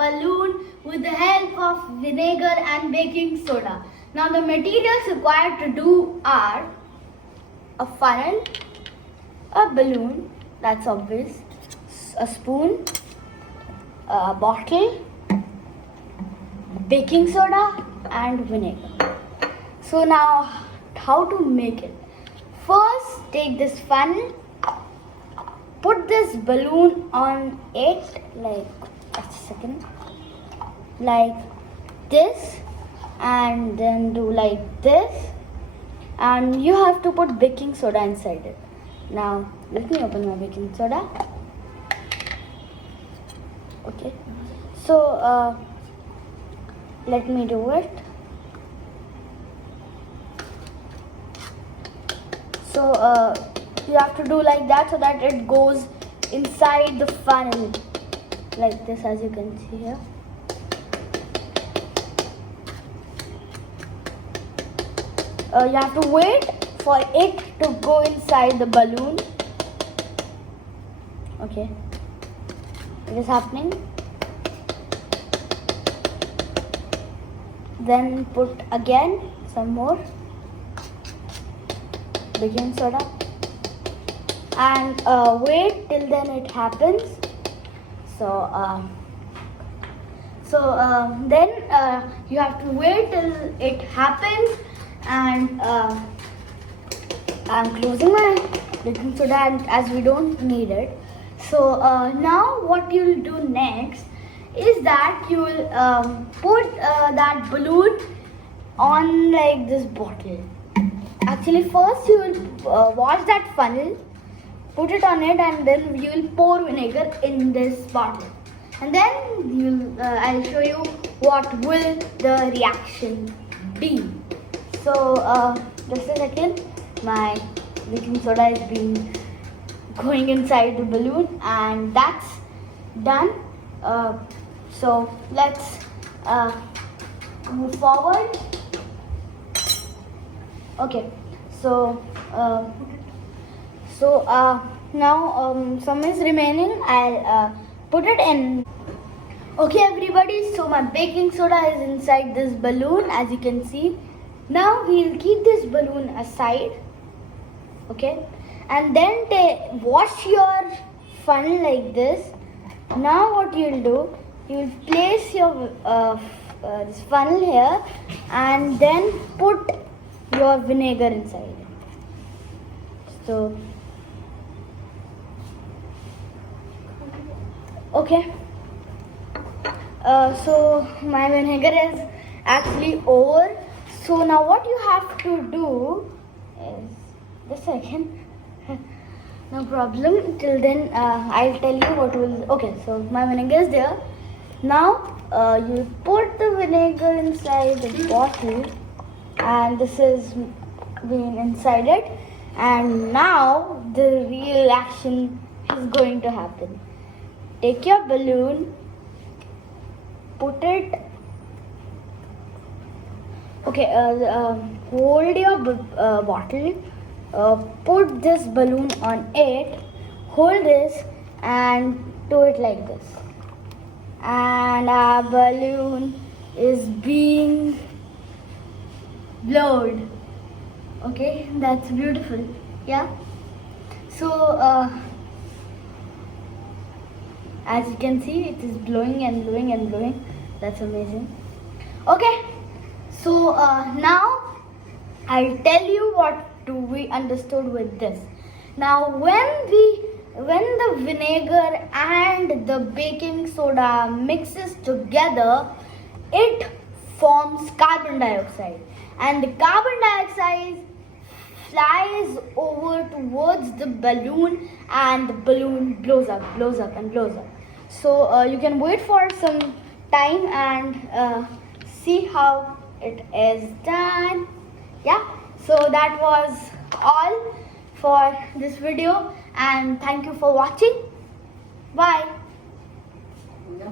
balloon with the help of vinegar and baking soda. Now the materials required to do are a funnel, a balloon, that's obvious, a spoon, a bottle, baking soda and vinegar. So now how to make it? First take this funnel, put this balloon on it like this, and then do like this, and you have to put baking soda inside it. Now let me open my baking soda. Okay, so let me do it. So you have to do like that so that it goes inside the funnel like this, as you can see here. You have to wait for it to go inside the balloon. Okay, it is happening. Then put again some more baking soda and wait till then it happens. Then you have to wait till it happens, and I'm closing my baking soda as we don't need it. So now what you'll do next is that you will put that balloon on like this bottle. Actually, first you will wash that funnel, put it on it, and then you will pour vinegar in this bottle. And then I'll show you what will the reaction be. So just a second, my baking soda is being going inside the balloon, and that's done. So let's move forward. Okay, so now some is remaining. I'll put it in. Okay everybody, so my baking soda is inside this balloon, as you can see. Now we'll keep this balloon aside, okay, and then wash your funnel like this. Now what you'll do, you'll place your this funnel here and then put your vinegar inside. So okay, so my vinegar is actually over. So now what you have to do is, just a second, no problem, till then I'll tell you what will. Okay, so my vinegar is there. Now you put the vinegar inside the bottle, and this is being inside it, and now the real action is going to happen. Take your balloon, put it, okay, hold your bottle, put this balloon on it, hold this and do it like this, and our balloon is being blown. Okay, that's beautiful. Yeah, so as you can see, it is blowing and blowing and blowing. That's amazing. Okay, so now I'll tell you what we understood with this. Now when the vinegar and the baking soda mixes together, it forms carbon dioxide, and the carbon dioxide flies over towards the balloon, and the balloon blows up and blows up. So you can wait for some time and see how it is done. Yeah, so that was all for this video, and thank you for watching. Bye. Yeah.